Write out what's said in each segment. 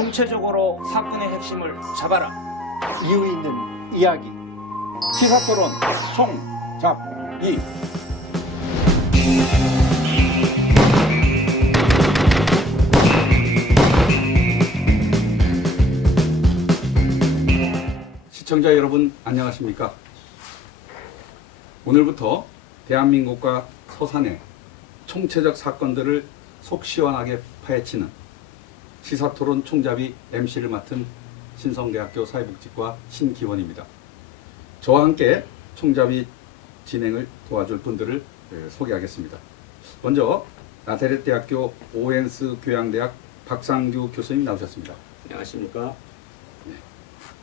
총체적으로 사건의 핵심을 잡아라. 이유 있는 이야기. 시사토론 총잡이. 시청자 여러분 안녕하십니까? 오늘부터 대한민국과 서산의 총체적 사건들을 속 시원하게 파헤치는 시사토론 총잡이 MC를 맡은 신성대학교 사회복지과 신기원입니다. 저와 함께 총잡이 진행을 도와줄 분들을 소개하겠습니다. 먼저 나사렛대학교 오웬스 교양대학 박상규 교수님 나오셨습니다. 안녕하십니까?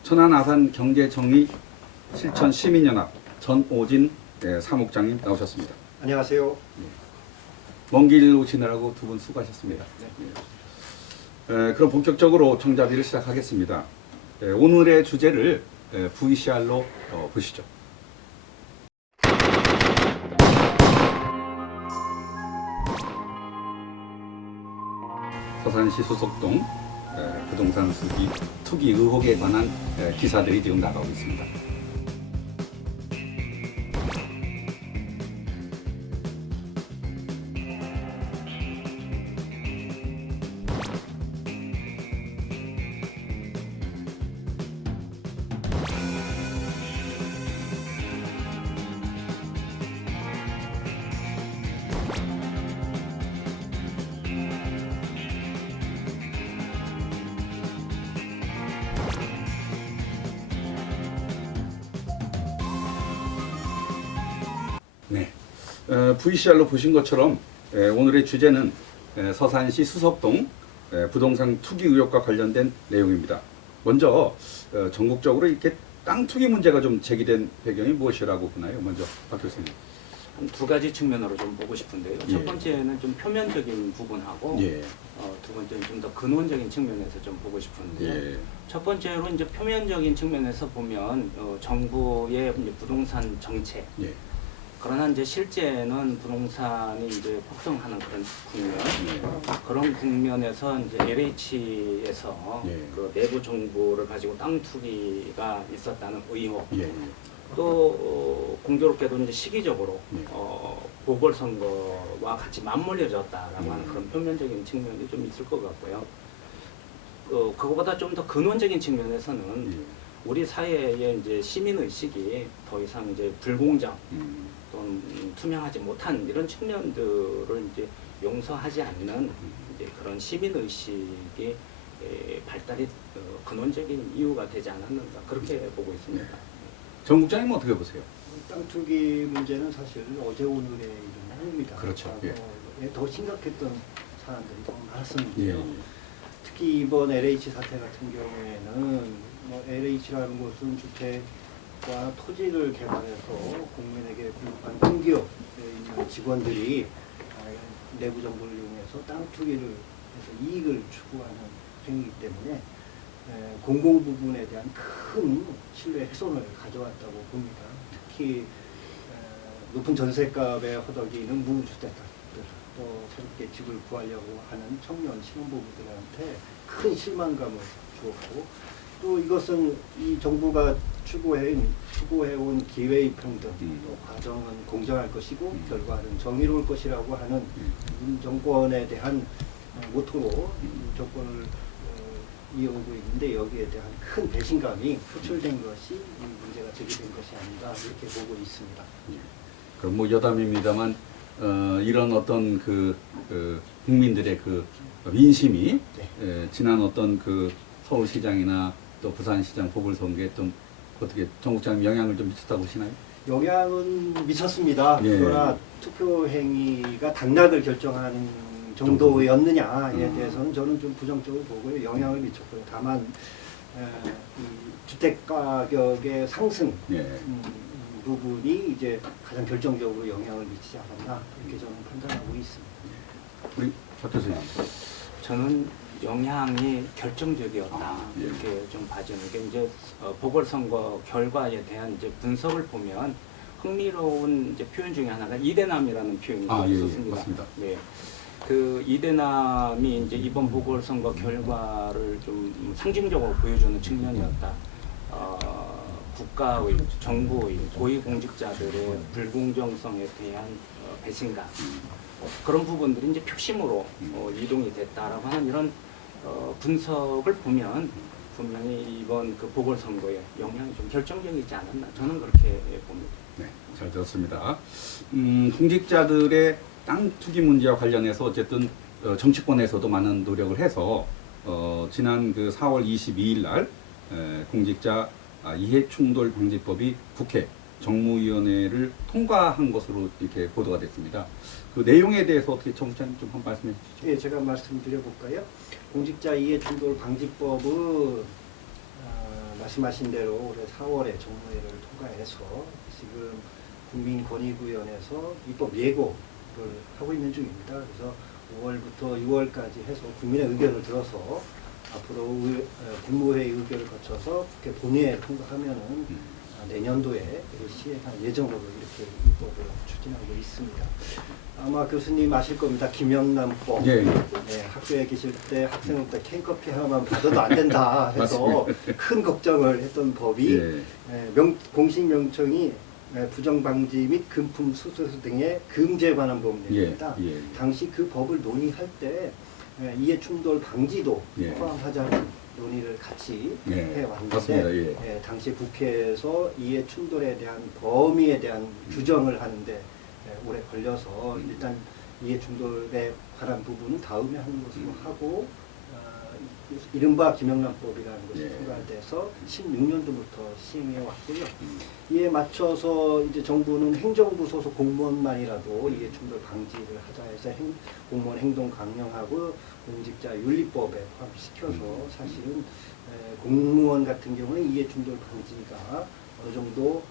천안 아산 경제정의 실천 시민연합 전오진 사무국장님 나오셨습니다. 안녕하세요. 먼 길 오시느라고 두 분 수고하셨습니다. 그럼 본격적으로 총잡이를 시작하겠습니다. 오늘의 주제를 VCR로 보시죠. 서산시 소속동 부동산 투기 의혹에 관한 기사들이 지금 나가고 있습니다. 네, VCR로 보신 것처럼 오늘의 주제는 서산시 수석동 부동산 투기 의혹과 관련된 내용입니다. 먼저 전국적으로 이렇게 땅 투기 문제가 좀 제기된 배경이 무엇이라고 보나요? 먼저 박 교수님. 두 가지 측면으로 좀 보고 싶은데요. 예. 첫 번째는 좀 표면적인 부분하고 예. 두 번째는 좀 더 근원적인 측면에서 좀 보고 싶은데요. 예. 첫 번째로 이제 표면적인 측면에서 보면 정부의 이제 부동산 정책. 예. 그러나 이제 실제는 부동산이 이제 폭등하는 그런 국면, 그런 국면에서 이제 LH에서 예. 그 내부 정보를 가지고 땅 투기가 있었다는 의혹, 예. 또 공교롭게도 이제 시기적으로 예. 보궐선거와 같이 맞물려졌다라고 하는 그런 표면적인 측면이 좀 있을 것 같고요. 그거보다 좀 더 근원적인 측면에서는 예. 우리 사회의 이제 시민 의식이 더 이상 이제 불공정 또는 투명하지 못한 이런 측면들을 이제 용서하지 않는 이제 그런 시민 의식이 발달이 근원적인 이유가 되지 않았는가 그렇게 보고 있습니다. 정 국장님 어떻게 보세요? 땅 투기 문제는 사실 어제 오늘의 일은 아닙니다. 그렇죠. 예. 더 심각했던 사람들이 더 예. 많았었는데요. 특히 이번 LH 사태 같은 경우에는 LH라는 곳은 주택과 토지를 개발해서 국민에게 공급한 공기업에 있는 직원들이 내부 정보를 이용해서 땅 투기를 해서 이익을 추구하는 행위이기 때문에 공공 부분에 대한 큰 신뢰 훼손을 가져왔다고 봅니다. 특히 높은 전세값에 허덕이는 무주택자들 또 새롭게 집을 구하려고 하는 청년 신혼부부들한테 큰 실망감을 주었고 또 이것은 이 정부가 추구해온 기회의 평등 또 과정은 공정할 것이고 결과는 정의로울 것이라고 하는 정권에 대한 모토로 정권을 이어오고 있는데 여기에 대한 큰 배신감이 표출된 것이 이 문제가 제기된 것이 아닌가 이렇게 보고 있습니다. 그럼 뭐 여담입니다만 이런 어떤 국민들의 그 민심이 지난 어떤 그 서울시장이나 또 부산시장 보궐선거에 좀 어떻게 정 국장님 영향을 좀 미쳤다고 보시나요? 영향은 미쳤습니다. 예. 그러나 투표 행위가 당락을 결정하는 정도였느냐에 대해서는 저는 좀 부정적으로 보고요. 영향을 미쳤고요. 다만 이 주택 가격의 상승 부분이 이제 가장 결정적으로 영향을 미치지 않았나 이렇게 저는 판단하고 있습니다. 우리 박 교수님. 저는 영향이 결정적이었다 이렇게 좀 봐지는 게 이제 보궐선거 결과에 대한 이제 분석을 보면 흥미로운 이제 표현 중에 하나가 이대남이라는 표현이 있었습니다. 맞습니다. 네. 그 이대남이 이제 이번 보궐선거 결과를 좀 상징적으로 보여주는 측면이었다. 국가의, 정부의, 고위공직자들의 불공정성에 대한 배신감, 그런 부분들이 이제 표심으로 이동이 됐다라고 하는 이런 분석을 보면 분명히 이번 그 보궐선거에 영향이 좀 결정적이지 않았나, 저는 그렇게 봅니다. 네, 잘 들었습니다. 공직자들의 땅 투기 문제와 관련해서 어쨌든 정치권에서도 많은 노력을 해서 지난 그 4월 22일 날 공직자 이해충돌 방지법이 국회 정무위원회를 통과한 것으로 이렇게 보도가 됐습니다. 그 내용에 대해서 어떻게 정부장님 좀 한번 말씀해 주시죠. 예, 제가 말씀드려볼까요? 공직자 이해충돌 방지법은 말씀하신 대로 올해 4월에 정무회를 통과해서 지금 국민권익위원회에서 입법 예고를 하고 있는 중입니다. 그래서 5월부터 6월까지 해서 국민의 의견을 들어서 앞으로 국무회의 의결을 거쳐서 국회 본회의에 통과하면은 내년도에 시행할 예정으로 이렇게 입법을 추진하고 있습니다. 아마 교수님 아실 겁니다. 김영란법. 예. 네, 학교에 계실 때 학생부터 캔커피 하나만 받아도 안 된다 해서 큰 걱정을 했던 법이 예. 공식 명칭이 부정방지 및 금품 수수수 등의 금지에 관한 법률입니다. 예. 예. 당시 그 법을 논의할 때 이해충돌 방지도 예. 포함하자는 논의를 같이 예. 해왔는데 맞습니다. 예. 당시 국회에서 이해충돌에 대한 범위에 대한 규정을 하는데 오래 걸려서 일단 이해충돌에 관한 부분은 다음에 하는 것으로 하고 이른바 김영란법이라는 것이 예. 통과돼서 16년도부터 시행해 왔고요. 이에 맞춰서 이제 정부는 행정부 소속 공무원만이라도 이해충돌 방지를 하자 해서 공무원 행동 강령하고 공직자 윤리법에 포함시켜서 사실은 공무원 같은 경우는 이해충돌 방지가 어느 정도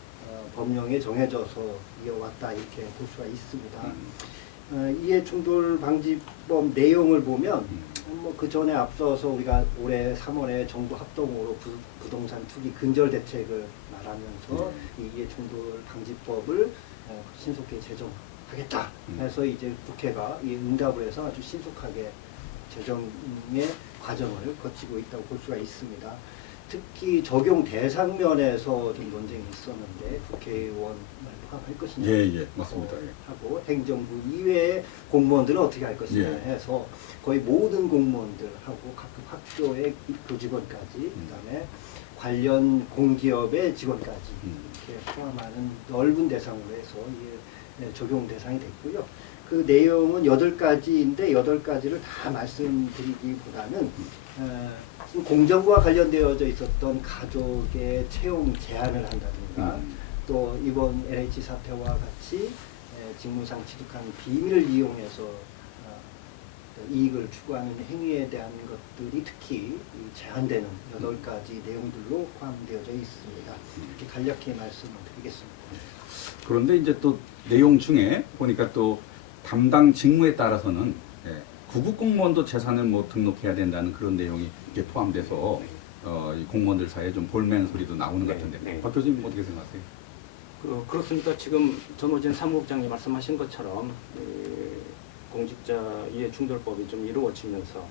법령에 정해져서 이어왔다 이렇게 볼 수가 있습니다. 이해충돌 방지법 내용을 보면 뭐 그 전에 앞서서 우리가 올해 3월에 정부 합동으로 부동산 투기 근절 대책을 말하면서 이 이해충돌 방지법을 신속히 제정하겠다 해서 이제 국회가 이 응답을 해서 아주 신속하게 제정의 과정을 거치고 있다고 볼 수가 있습니다. 특히 적용 대상 면에서 좀 논쟁이 있었는데 국회의원을 포함할 것이냐 예, 맞습니다. 예. 하고 행정부 이외의 공무원들은 어떻게 할 것이냐 예. 해서 거의 모든 공무원들하고 각 학교의 교직원까지 그다음에 관련 공기업의 직원까지 이렇게 포함하는 넓은 대상으로 해서 이게 적용 대상이 됐고요. 그 내용은 8가지인데 8가지를 다 말씀드리기보다는 공정과 관련되어져 있었던 가족의 채용 제한을 한다든가 또 이번 LH 사태와 같이 직무상 취득한 비밀을 이용해서 이익을 추구하는 행위에 대한 것들이 특히 제한되는 8가지 내용들로 포함되어져 있습니다. 이렇게 간략히 말씀을 드리겠습니다. 그런데 이제 또 내용 중에 보니까 또 담당 직무에 따라서는 구급 공무원도 재산을 뭐 등록해야 된다는 그런 내용이 이렇게 포함돼서 이 공무원들 사이에 좀 볼멘 소리도 나오는 것 같은데 네. 박 교수님 어떻게 생각하세요? 그렇습니다. 지금 전호진 사무국장님 말씀하신 것처럼 공직자 이해충돌법이 좀 이루어지면서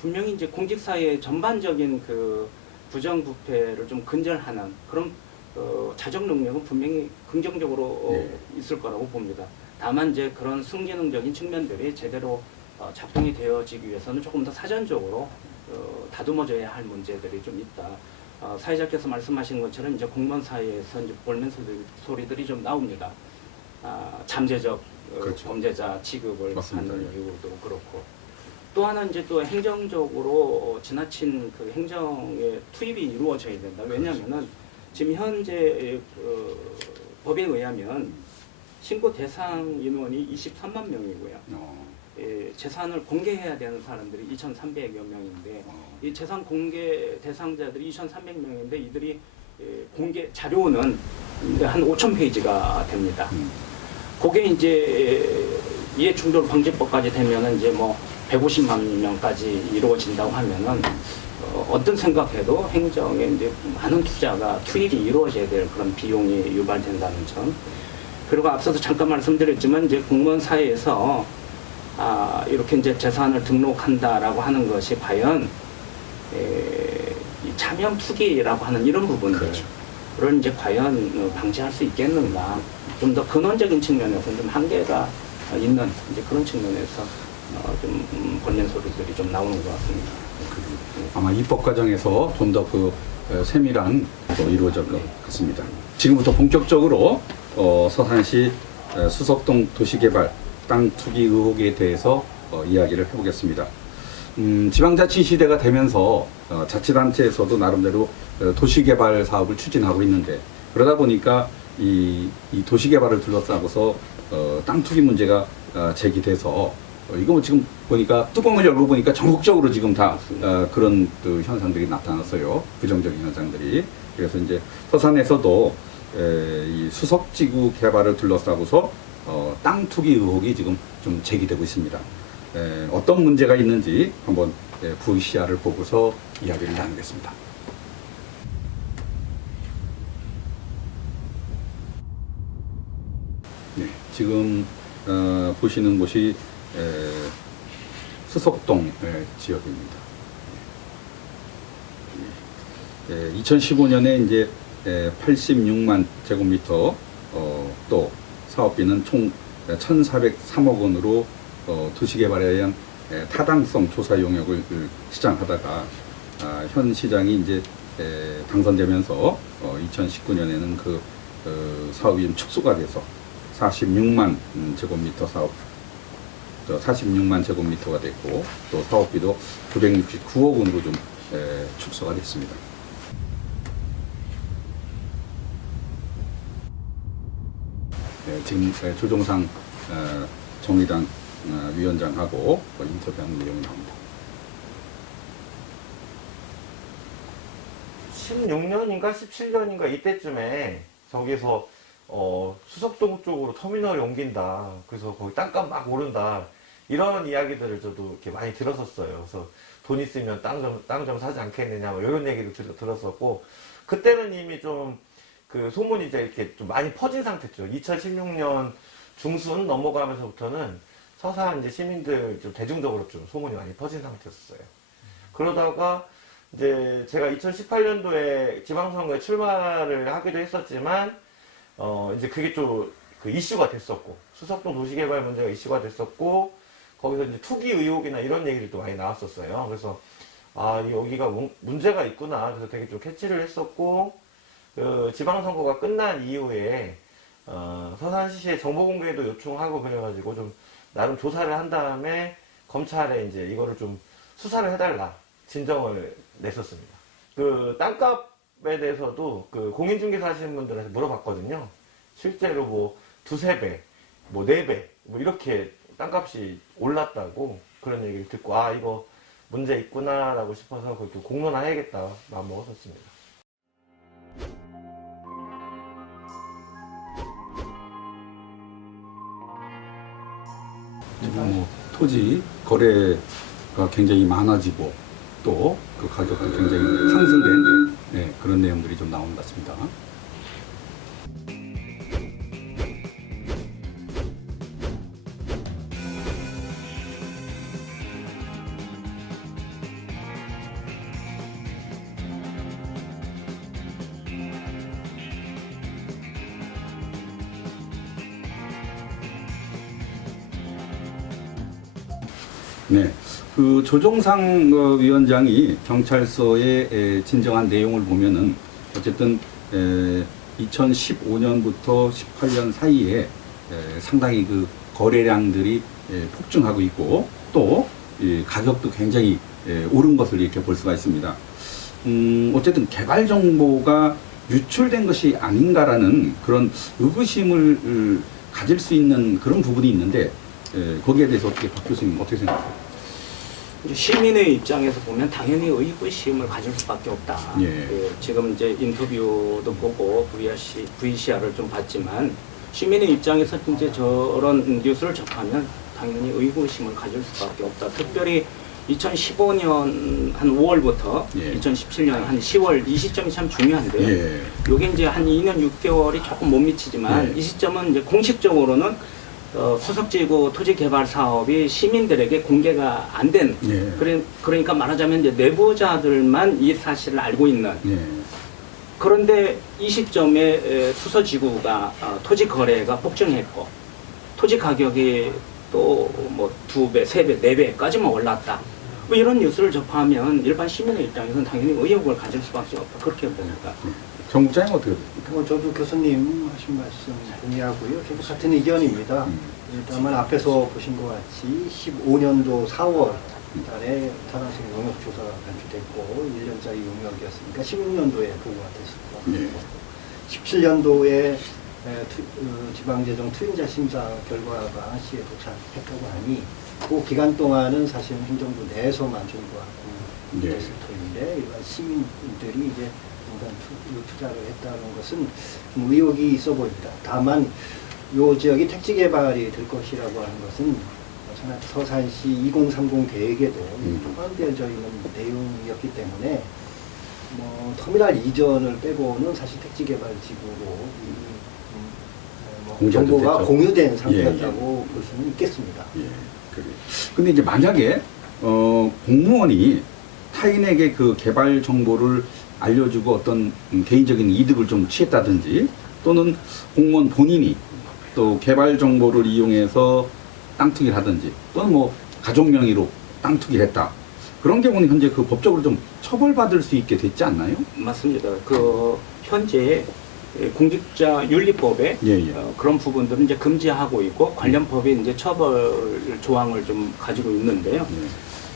분명히 이제 공직사회의 전반적인 그 부정부패를 좀 근절하는 그런 자정 능력은 분명히 긍정적으로 있을 거라고 봅니다. 다만 이제 그런 승진능적인 측면들이 제대로 작동이 되어지기 위해서는 조금 더 사전적으로 다듬어져야 할 문제들이 좀 있다. 사회자께서 말씀하신 것처럼 이제 공무원 사이에서 이제 볼멘 소리들이 좀 나옵니다. 잠재적 그렇죠. 범죄자 취급을 맞습니다. 하는 이유도 그렇고 또 하나 이제 또 행정적으로 지나친 그 행정의 투입이 이루어져야 된다. 왜냐하면은 지금 현재 법에 의하면 신고 대상 인원이 23만 명이고요. 재산을 공개해야 되는 사람들이 2,300여 명인데 이 재산 공개 대상자들이 2,300명인데 이들이 공개 자료는 한 5,000페이지가 됩니다. 그게 이제 이해충돌 방지법까지 되면은 이제 뭐 150만 명까지 이루어진다고 하면은 어떤 생각해도 행정에 이제 많은 투입이 이루어져야 될 그런 비용이 유발된다는 점. 그리고 앞서도 잠깐 말씀드렸지만 이제 공무원 사회에서 이렇게 이제 재산을 등록한다라고 하는 것이 과연 이 차명 투기라고 하는 이런 부분들을 그렇죠. 이제 과연 방지할 수 있겠는가? 좀 더 근원적인 측면에서는 좀 한계가 있는 이제 그런 측면에서 좀 권면 소리들이 좀 나오는 것 같습니다. 아마 입법 과정에서 좀 더 그 세밀한 이루어질 것 같습니다. 지금부터 본격적으로 서산시 수석동 도시개발 땅 투기 의혹에 대해서 이야기를 해보겠습니다. 지방자치 시대가 되면서 자치단체에서도 나름대로 도시개발 사업을 추진하고 있는데, 그러다 보니까 이 도시개발을 둘러싸고서 땅 투기 문제가 제기돼서 이거 뭐 지금 보니까 뚜껑을 열고 보니까 전국적으로 지금 다 그런 그 현상들이 나타났어요. 부정적인 현상들이. 그래서 이제 서산에서도 이 수석지구 개발을 둘러싸고서 땅 투기 의혹이 지금 좀 제기되고 있습니다. 어떤 문제가 있는지 한번 VCR을 보고서 이야기를 나누겠습니다. 네, 지금 보시는 곳이 수석동 지역입니다. 2015년에 이제 86만 제곱미터, 또 사업비는 총 1,403억 원으로 도시개발에 의한 타당성 조사 용역을 시장하다가 현 시장이 이제 당선되면서 2019년에는 그 사업이 좀 축소가 돼서 46만 제곱미터 사업, 46만 제곱미터가 됐고, 또 사업비도 969억 원으로 좀 축소가 됐습니다. 지금 조종상 정의당 위원장하고 인터뷰하는 내용이 나옵니다. 16년인가 17년인가 이때쯤에 저기서 수석동 쪽으로 터미널이 옮긴다. 그래서 거기 땅값 막 오른다. 이런 이야기들을 저도 이렇게 많이 들었었어요. 그래서 돈 있으면 땅 좀 사지 않겠느냐, 뭐 이런 얘기를 들었었고, 그때는 이미 좀 그 소문이 이제 이렇게 좀 많이 퍼진 상태죠. 2016년 중순 넘어가면서부터는 서산 이제 시민들 좀 대중적으로 좀 소문이 많이 퍼진 상태였어요. 그러다가 이제 제가 2018년도에 지방선거에 출마를 하기도 했었지만, 이제 그게 좀 그 이슈가 됐었고, 수석동 도시개발 문제가 이슈가 됐었고, 거기서 이제 투기 의혹이나 이런 얘기들도 많이 나왔었어요. 그래서, 여기가 문제가 있구나. 그래서 되게 좀 캐치를 했었고, 그 지방선거가 끝난 이후에, 서산시에 정보공개도 요청하고 그래가지고 좀 나름 조사를 한 다음에 검찰에 이제 이거를 좀 수사를 해달라. 진정을 냈었습니다. 그 땅값에 대해서도 그 공인중개사 하시는 분들한테 물어봤거든요. 실제로 뭐 두세 배, 뭐 네 배, 뭐 이렇게 땅값이 올랐다고 그런 얘기를 듣고, 이거 문제 있구나라고 싶어서 그것도 공론화해야겠다 마음 먹었었습니다. 지금 뭐 토지 거래가 굉장히 많아지고, 또 그 가격도 굉장히 상승된 그런 내용들이 좀 나온 것 같습니다. 네, 그 조종상 위원장이 경찰서의 진정한 내용을 보면은 어쨌든 2015년부터 18년 사이에 상당히 그 거래량들이 폭증하고 있고, 또 가격도 굉장히 오른 것을 이렇게 볼 수가 있습니다. 어쨌든 개발 정보가 유출된 것이 아닌가라는 그런 의구심을 가질 수 있는 그런 부분이 있는데, 거기에 대해서 어떻게 박 교수님 어떻게 생각하세요? 시민의 입장에서 보면 당연히 의구심을 가질 수밖에 없다. 지금 이제 인터뷰도 보고 VCR을 좀 봤지만, 시민의 입장에서 이제 저런 뉴스를 접하면 당연히 의구심을 가질 수밖에 없다. 특별히 2015년 한 5월부터 2017년 한 10월 이 시점이 참 중요한데요. 요게 이제 한 2년 6개월이 조금 못 미치지만, 이 시점은 이제 공식적으로는 수석지구 토지 개발 사업이 시민들에게 공개가 안 된, 예. 그러니까 말하자면 이제 내부자들만 이 사실을 알고 있는. 예. 그런데 이 시점에 수서지구가 토지 거래가 폭증했고 토지 가격이 또 뭐 2배, 3배, 4배까지만 올랐다. 뭐 이런 뉴스를 접하면 일반 시민의 입장에서는 당연히 의혹을 가질 수밖에 없다. 그렇게 봅니다. 정국장님 어떻게 됩니까? 저도 교수님 하신 말씀 동의하고요. 저도 같은 의견입니다. 다만 앞에서 보신 것 같이 15년도 4월 달에 타당성 용역 조사가 발표됐고 1년짜리 용역이었으니까 16년도에 보고가 됐을 거고 17년도에 지방재정 투인자 심사 결과가 시에 도착했다고 하니 그 기간 동안은 사실 행정부 내에서만 정부하고 됐을 터인데 일반 시민들이 이제 민간 투자를 했다는 것은 좀 의혹이 있어 보입니다. 다만 이 지역이 택지 개발이 될 것이라고 하는 것은 서산시 2030 계획에도 포함되어져 있는 내용이었기 때문에 뭐 터미널 이전을 빼고는 사실 택지 개발 지구로 정보가 됐죠. 공유된 상태였다고 볼 수는 있겠습니다. 예. 그래. 근데 이제 만약에 공무원이 타인에게 그 개발 정보를 알려주고 어떤 개인적인 이득을 좀 취했다든지 또는 공무원 본인이 또 개발 정보를 이용해서 땅 투기를 하든지 또는 뭐 가족 명의로 땅 투기를 했다. 그런 경우는 현재 그 법적으로 좀 처벌받을 수 있게 됐지 않나요? 맞습니다. 그 현재 공직자 윤리법에 그런 부분들은 이제 금지하고 있고 관련 법에 이제 처벌 조항을 좀 가지고 있는데요.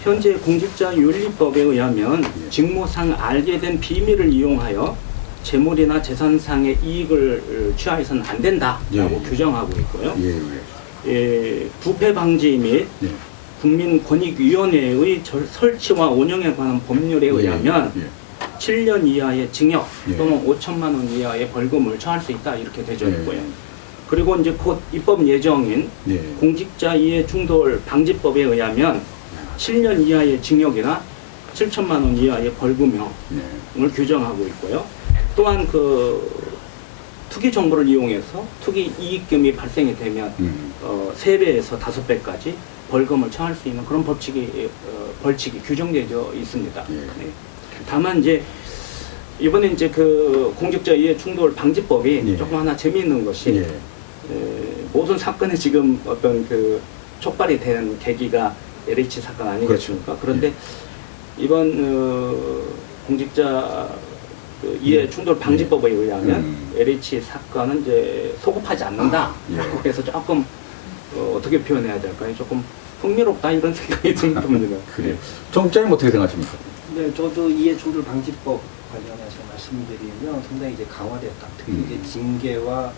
현재 공직자 윤리법에 의하면 직무상 알게 된 비밀을 이용하여 재물이나 재산상의 이익을 취하해서는 안 된다라고 규정하고 있고요. 부패 방지 및 국민권익위원회의 설치와 운영에 관한 법률에 의하면 7년 이하의 징역 또는 5천만 원 이하의 벌금을 처할 수 있다 이렇게 되어 있고요. 그리고 이제 곧 입법 예정인 공직자 이해 충돌 방지법에 의하면 7년 이하의 징역이나 7천만 원 이하의 벌금형을 규정하고 있고요. 또한 그 투기 정보를 이용해서 투기 이익금이 발생이 되면 3배에서 5배까지 벌금을 처할 수 있는 그런 벌칙이 규정되어 있습니다. 네. 다만 이제 이번에 이제 그 공직자 이해 충돌 방지법이 조금 하나 재미있는 것이 모든 사건에 지금 어떤 그 촉발이 되는 계기가 LH 사건 아니겠습니까? 그런데 이번 공직자 그 이해 충돌 방지법에 의하면 LH 사건은 이제 소급하지 않는다라고 해서 조금 어떻게 표현해야 될까요? 조금 흥미롭다 이런 생각이 듭니다. 그래요. 정국장님 어떻게 생각하십니까? 네, 저도 이해충돌 방지법 관련해서 말씀드리면 상당히 이제 강화됐다. 특히 이제 징계와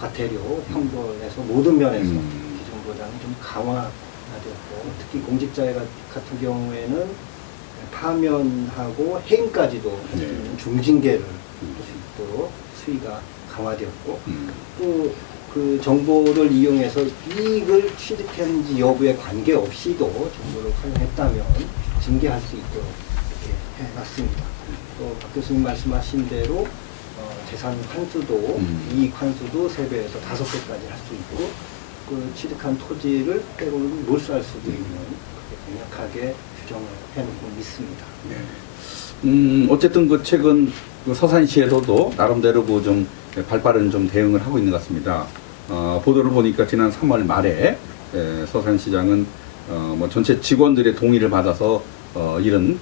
과태료, 형벌에서 모든 면에서 기존보다는 좀 강화되었고, 특히 공직자 같은 경우에는 파면하고 해임까지도 할 수 있는 중징계를 할 수 있도록 수위가 강화되었고, 또 그 정보를 이용해서 이익을 취득했는지 여부에 관계없이도 정보를 활용했다면 징계할 수 있도록 이렇게 해놨습니다. 또 박 교수님 말씀하신 대로 재산 환수도 이익 환수도 3배에서 5배까지 할 수 있고 그 취득한 토지를 때로는 몰수할 수도 있는 명확하게 규정을 해놓고 있습니다. 어쨌든 그 최근 그 서산시에서도 나름대로 그 좀 발빠른 좀 대응을 하고 있는 것 같습니다. 보도를 보니까 지난 3월 말에 서산시장은 뭐 전체 직원들의 동의를 받아서 이런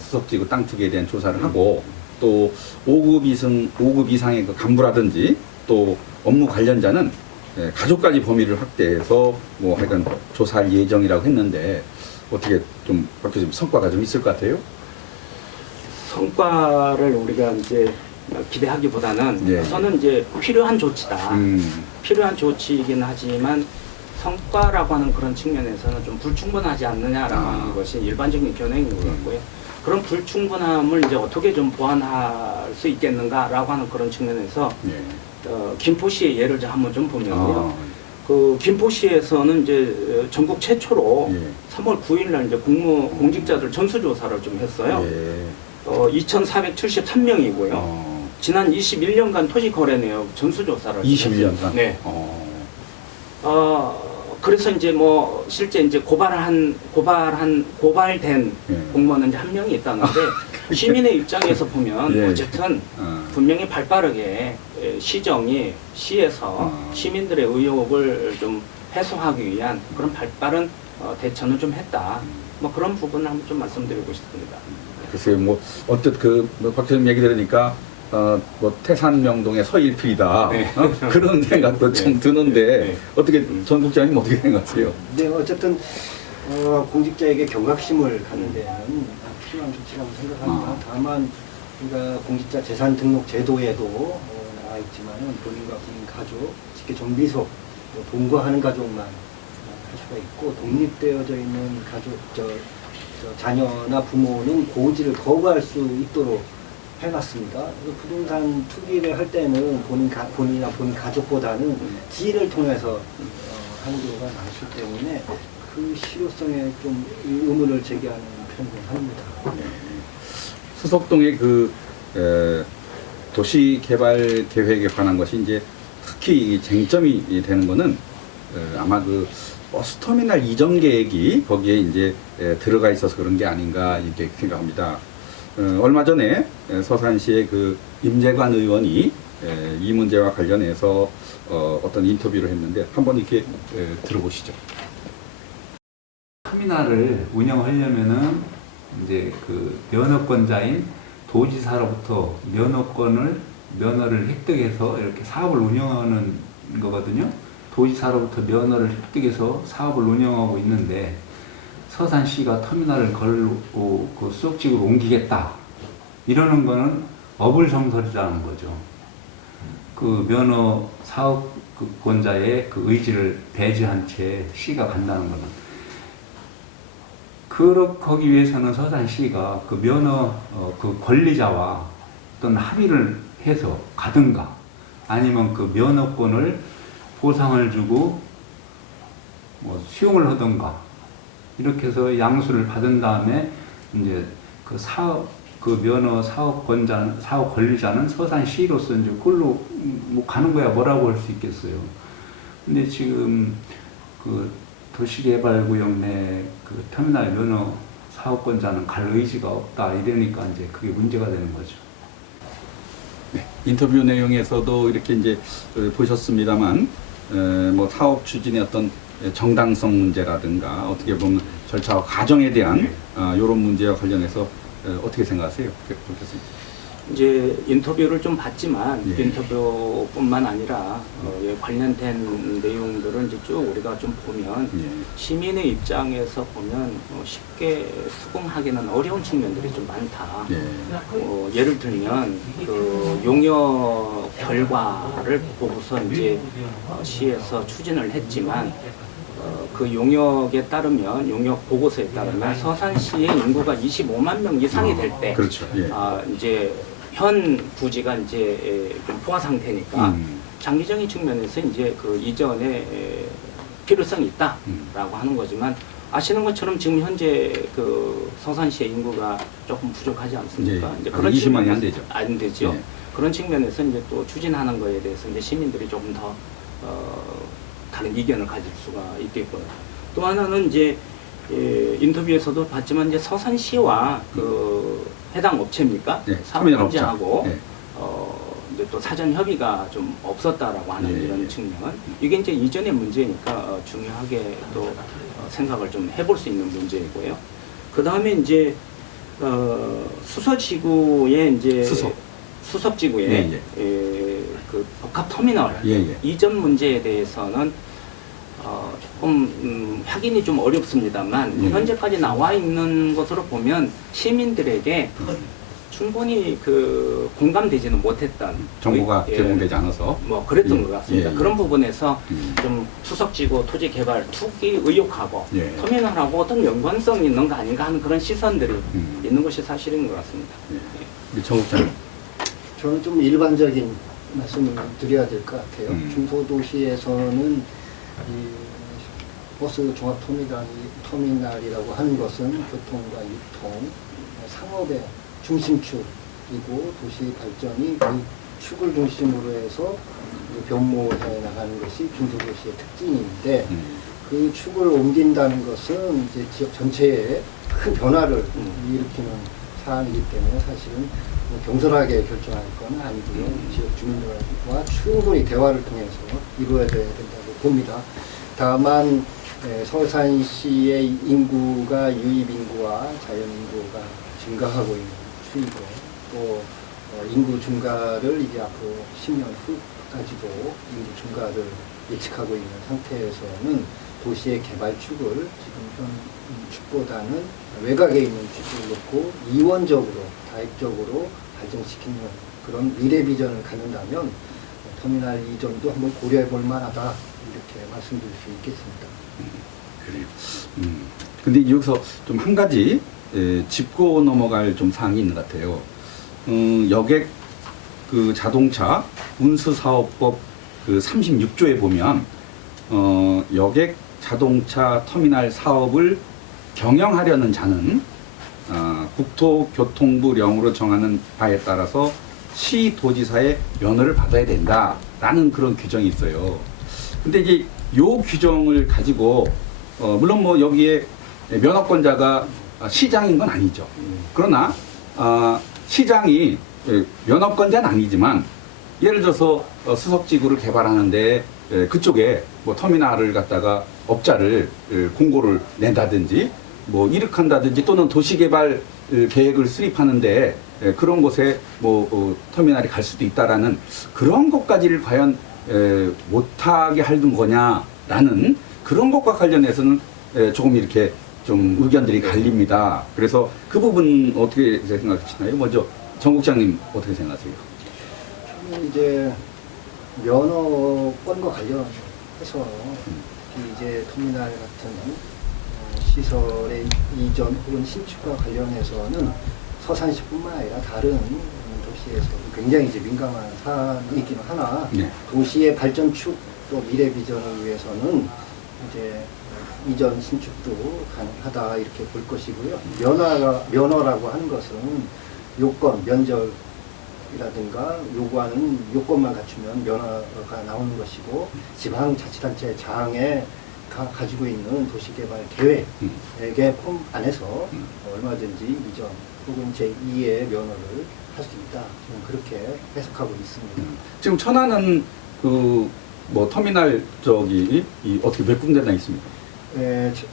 수석지구 땅 투기에 대한 조사를 하고 또 5급 이상의 그 간부라든지 또 업무 관련자는 가족까지 범위를 확대해서 뭐 하여간 조사할 예정이라고 했는데 어떻게 좀 박 교수님 성과가 좀 있을 것 같아요? 성과를 우리가 이제 기대하기보다는 저는 이제 필요한 조치다. 필요한 조치이긴 하지만 성과라고 하는 그런 측면에서는 좀 불충분하지 않느냐라고 하는 것이 일반적인 견해인 것 같고요. 그런 불충분함을 이제 어떻게 좀 보완할 수 있겠는가라고 하는 그런 측면에서 김포시의 예를 한번 좀 보면요. 그 김포시에서는 이제 전국 최초로 3월 9일 날 이제 공직자들 전수조사를 좀 했어요. 2,473명이고요. 지난 21년간 토지 거래 내역 전수조사를 21년간? 네. 그래서 이제 뭐 실제 이제 고발된 예. 공무원은 이제 한 명이 있다는데 시민의 입장에서 보면 예. 어쨌든 분명히 발빠르게 시정이 시에서 시민들의 의혹을 좀 해소하기 위한 그런 발빠른 대처는 좀 했다. 뭐 그런 부분을 한번 좀 말씀드리고 싶습니다. 글쎄요, 뭐 어쨌든 박 교수님 얘기 들으니까 뭐 태산명동의 서일필이다 네. 그런 생각도 좀 드는데 네. 어떻게 전 국장님 어떻게 생각하세요? 네, 어쨌든 공직자에게 경각심을 갖는 데는 필요한 조치라고 생각합니다. 다만 우리가 공직자 재산 등록 제도에도 나와 있지만은 본인과 본인 가족, 직계 정비소, 동거하는 가족만 할 수가 있고 독립되어져 있는 가족, 자녀나 부모는 고지를 거부할 수 있도록 해놨습니다. 부동산 투기를 할 때는 본인이나 본인 가족보다는 지인을 통해서 하는 경우가 많기 때문에 그 실효성에 좀 의문을 제기하는 편이긴 합니다. 수석동의 그 도시개발 계획에 관한 것이 이제 특히 쟁점이 되는 거는 아마 그 버스터미널 이전 계획이 거기에 이제 들어가 있어서 그런 게 아닌가 이렇게 생각합니다. 얼마 전에 서산시의 그 임재관 의원이 이 문제와 관련해서 어떤 인터뷰를 했는데 한번 이렇게 들어보시죠. 터미널을 운영하려면은 이제 그 면허권자인 도지사로부터 면허를 획득해서 이렇게 사업을 운영하는 거거든요. 도지사로부터 면허를 획득해서 사업을 운영하고 있는데 서산시가 터미널을 걸고 그 수석직으로 옮기겠다 이러는 거는 어불성설이라는 거죠. 그 면허 사업권자의 그 의지를 배제한 채 시가 간다는 거는 거기 위해서는 서산시가 그 면허 그 권리자와 어떤 합의를 해서 가든가 아니면 그 면허권을 보상을 주고 뭐 수용을 하든가 이렇게 해서 양수를 받은 다음에 이제 그 면허 사업 권리자는 서산시로서 이제 그걸로 뭐 가는 거야 뭐라고 할 수 있겠어요. 근데 지금 그 도시개발구역 내 그 터미널 면허 사업권자는 갈 의지가 없다 이러니까 이제 그게 문제가 되는 거죠. 네, 인터뷰 내용에서도 이렇게 이제 보셨습니다만 뭐 사업 추진의 어떤 정당성 문제라든가 어떻게 보면 절차와 과정에 대한 이런 문제와 관련해서 어떻게 생각하세요? 이제 인터뷰를 좀 봤지만 예. 인터뷰뿐만 아니라 관련된 내용들을 이제 쭉 우리가 좀 보면 예. 시민의 입장에서 보면 쉽게 수긍하기는 어려운 측면들이 좀 많다. 예. 예를 들면 그 용역 결과를 보고서 이제 시에서 추진을 했지만 그 용역에 따르면 용역 보고서에 따르면 서산시의 인구가 25만 명 이상이 될 때 그렇죠. 예. 이제 현 부지가 이제 좀 포화 상태니까 장기적인 측면에서 이제 그 이전에 필요성이 있다라고 하는 거지만 아시는 것처럼 지금 현재 그 서산시의 인구가 조금 부족하지 않습니까? 예. 이제 그런 20만이 안 되죠. 안 되죠. 예. 그런 측면에서 이제 또 추진하는 거에 대해서 이제 시민들이 조금 더 다른 이견을 가질 수가 있겠고요. 또 하나는 이제 인터뷰에서도 봤지만 이제 서산시와 그 해당 업체입니까? 네, 사업 터미널 업체. 업체하고 네. 이제 또 사전 협의가 좀 없었다라고 하는 예, 이런 예. 측면. 이게 이제 이전의 문제니까 중요하게 또 생각을 좀 해볼 수 있는 문제이고요. 그 다음에 이제 수서지구에 이제 수석지구에 예, 그 복합 터미널 예, 예. 이전 문제에 대해서는 조금 확인이 좀 어렵습니다만 예. 현재까지 나와 있는 것으로 보면 시민들에게 충분히 그 공감되지는 못했던 정보가 제공되지 않아서 뭐 그랬던 예. 것 같습니다. 예, 예. 그런 부분에서 음. 좀 수석지구 토지 개발 투기 의혹하고 예. 터미널하고 어떤 연관성이 있는 거 아닌가 하는 그런 시선들이 있는 것이 사실인 것 같습니다. 우리 정 국장님. 저는 좀 일반적인 말씀을 드려야 될 것 같아요. 중소도시에서는 이 버스 종합 터미널이라고 하는 것은 교통과 유통, 상업의 중심축이고 도시 발전이 거의 축을 중심으로 해서 변모해 나가는 것이 중소도시의 특징인데 그 축을 옮긴다는 것은 이제 지역 전체에 큰 변화를 일으키는 사안이기 때문에 사실은 뭐 경솔하게 결정할 건 아니고요. 지역 주민들과 충분히 대화를 통해서 이루어야 된다고 봅니다. 다만 서산시의 인구가 유입 인구와 자연 인구가 증가하고 있는 추이고 또 인구 증가를 이제 앞으로 10년 후까지도 인구 증가를 예측하고 있는 상태에서는 도시의 개발축을 지금 현 축보다는 외곽에 있는 축을 놓고 이원적으로 다입적으로 발전시키는 그런 미래 비전을 갖는다면 터미널 이전도 한번 고려해 볼 만하다 이렇게 말씀드릴 수 있겠습니다. 그래요. 근데 여기서 좀 한 가지 짚고 넘어갈 좀 사항이 있는 것 같아요. 여객 그 자동차 운수사업법 그 36조에 보면 여객 자동차 터미널 사업을 경영하려는 자는 국토교통부령으로 정하는 바에 따라서 시도지사의 면허를 받아야 된다라는 그런 규정이 있어요. 근데 이제 요 규정을 가지고 물론 뭐 여기에 면허권자가 시장인 건 아니죠. 그러나 시장이 면허권자는 아니지만 예를 들어서 수석지구를 개발하는데 그쪽에 뭐 터미널을 갖다가 업자를 공고를 낸다든지 뭐 이륙한다든지 또는 도시개발 계획을 수립하는데 그런 곳에 뭐 터미널이 갈 수도 있다라는 그런 것까지를 과연 못하게 하는 거냐라는 그런 것과 관련해서는 조금 이렇게 좀 의견들이 갈립니다. 그래서 그 부분 어떻게 생각하시나요? 먼저 정 국장님 어떻게 생각하세요? 저는 이제 면허권과 관련해서 이제 터미널 같은 시설의 이전 혹은 신축과 관련해서는 서산시뿐만 아니라 다른 도시에서도 굉장히 이제 민감한 사안이기는 하나 네. 도시의 발전축 또 미래 비전을 위해서는 이제 이전 신축도 가능하다 이렇게 볼 것이고요. 면허라고 하는 것은 요건, 면적이라든가 요구하는 요건만 갖추면 면허가 나오는 것이고 지방자치단체 장에 가지고 있는 도시개발 계획의 폼 안에서 얼마든지 이전 혹은 제2의 면허를 할 수 있다. 저는 그렇게 해석하고 있습니다. 지금 천안은 그 뭐 터미널 저기 어떻게 몇 군데나 있습니까?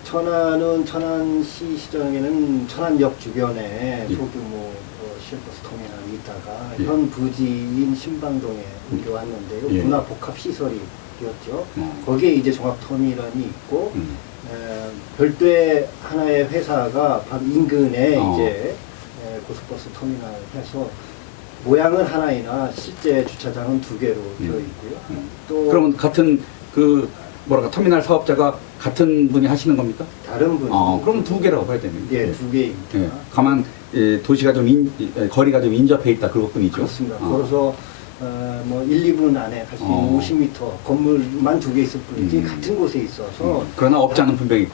천안은 천안시 시정에는 천안역 주변에 예. 소규모 시외버스 터미널이 있다가 예. 현 부지인 신방동에 옮겨왔는데요. 예. 문화복합시설이 되었죠. 거기에 이제 종합터미널이 있고 음. 별도의 하나의 회사가 바로 인근에 이제 고속버스 터미널 해서 모양은 하나이나 실제 주차장은 2개로 되어 있고요. 또 그러면 같은 그 뭐랄까 터미널 사업자가 같은 분이 하시는 겁니까? 다른 분 그럼 2개라고 봐야 됩니다. 예, 2개입니다. 예. 다만 도시가 좀 거리가 좀 인접해 있다 그것뿐이죠. 그렇습니다. 걸어서 뭐 1, 2분 안에 갈 수 있는 50m 건물만 2개 있을 뿐이지 같은 곳에 있어서 그러나 업장은 분명히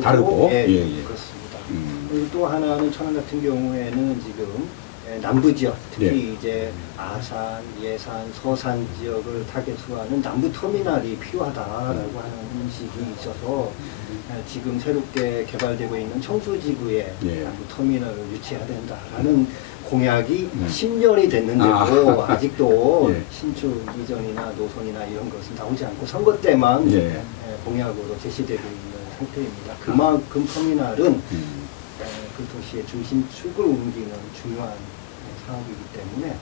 다르고 예, 예. 그렇습니다. 그리고 또 하나는 천안 같은 경우에는 지금 남부 지역, 특히 이제 아산, 예산, 서산 지역을 타겟으로 남부 터미널이 필요하다라고 하는 인식이 있어서 지금 새롭게 개발되고 있는 청수지구에 남부 터미널을 유치해야 된다라는 공약이 10년이 됐는데도 아직도 신축 이전이나 노선이나 이런 것은 나오지 않고 선거 때만 공약으로 제시되고 있는 상태입니다. 그만큼 터미널은 그 도시의 중심축을 옮기는 중요한 사업이기 때문에